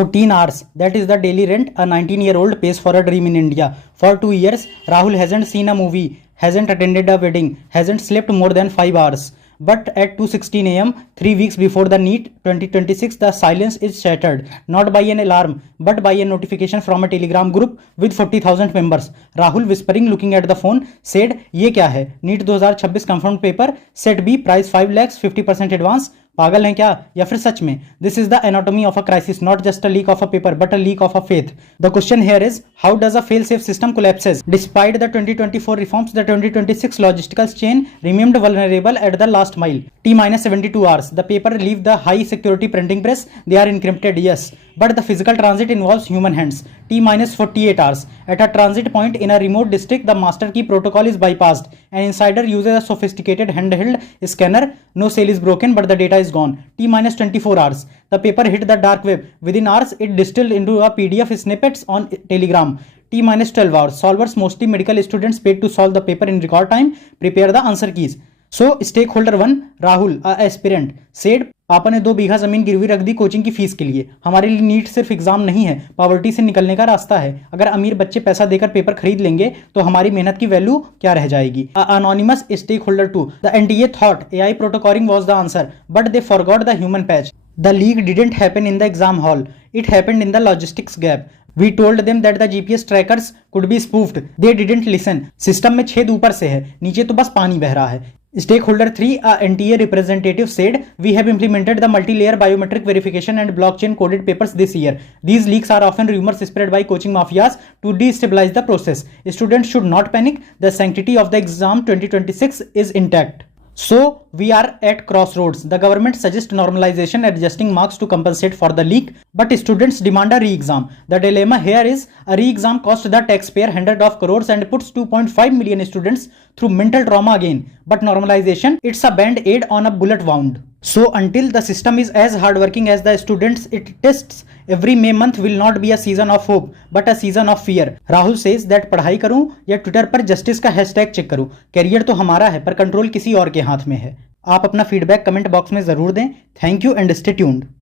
14 hours. That is the daily rent a 19-year-old pays for a dream in India. For 2 years, Rahul hasn't seen a movie, hasn't attended a wedding, hasn't slept more than 5 hours. But at 2:16 a.m., 3 weeks before the NEET 2026, the silence is shattered, not by an alarm, but by a notification from a Telegram group with 40,000 members. Rahul, whispering, looking at the phone, said, "ये क्या है? NEET 2026 confirmed paper, set B, price 5 lakhs, 50% advance." पागल हैं क्या या फिर सच में? This is the anatomy of a crisis, not just a leak of a paper but a leak of a faith. The question here is, how does a fail safe system collapses? Despite the 2024 reforms, the 2026 logistical chain remained vulnerable at the last mile. T-72 hours. The paper leave the high security printing press. They are encrypted, yes, but the physical transit involves human hands. T-48 hours. At a transit point in a remote district, the master key protocol is bypassed. An insider uses a sophisticated handheld scanner. No sale is broken, but the data is gone. T-24 hours. The paper hit the dark web. Within hours, it distilled into a PDF snippets on Telegram. T-12 hours. Solvers, mostly medical students paid to solve the paper in record time, prepare the answer keys. So, stakeholder 1, Rahul, a aspirant, said, पापा ने 2 बीघा जमीन गिरवी रख दी coaching की fees के लिए. हमारे लिए नीट सिर्फ एग्जाम नहीं है, पॉवर्टी से निकलने का रास्ता है. अगर अमीर बच्चे पैसा देकर पेपर खरीद लेंगे तो हमारी मेहनत की वैल्यू क्या रह जाएगी. Anonymous stakeholder 2, the NTA thought AI protocolling was the answer, but they forgot the human patch. The leak didn't happen in the exam hall. It happened in the logistics gap. We told them that the GPS trackers could be spoofed. They didn't listen. System में छेद ऊपर से है, नीचे तो बस पानी बह रहा है. Stakeholder 3, a NTA representative, said, "We have implemented the multi-layer biometric verification and blockchain coded papers this year. These leaks are often rumors spread by coaching mafias to destabilize the process. Students should not panic. The sanctity of the exam 2026 is intact." So, we are at crossroads. The government suggests normalization, adjusting marks to compensate for the leak, but students demand a re-exam. The dilemma here is, a re-exam costs the taxpayer hundreds of crores and puts 2.5 million students through mental trauma again. But normalization, it's a band-aid on a bullet wound. So, until the system is as hardworking as the students it tests, every May month will not be a season of hope, but a season of fear. Rahul says that पढ़ाई करूं या Twitter पर justice का hashtag check करूं, career तो हमारा है पर कंट्रोल किसी और के हाथ में है. आप अपना फीडबैक कमेंट बॉक्स में जरूर दें. Thank you and stay tuned.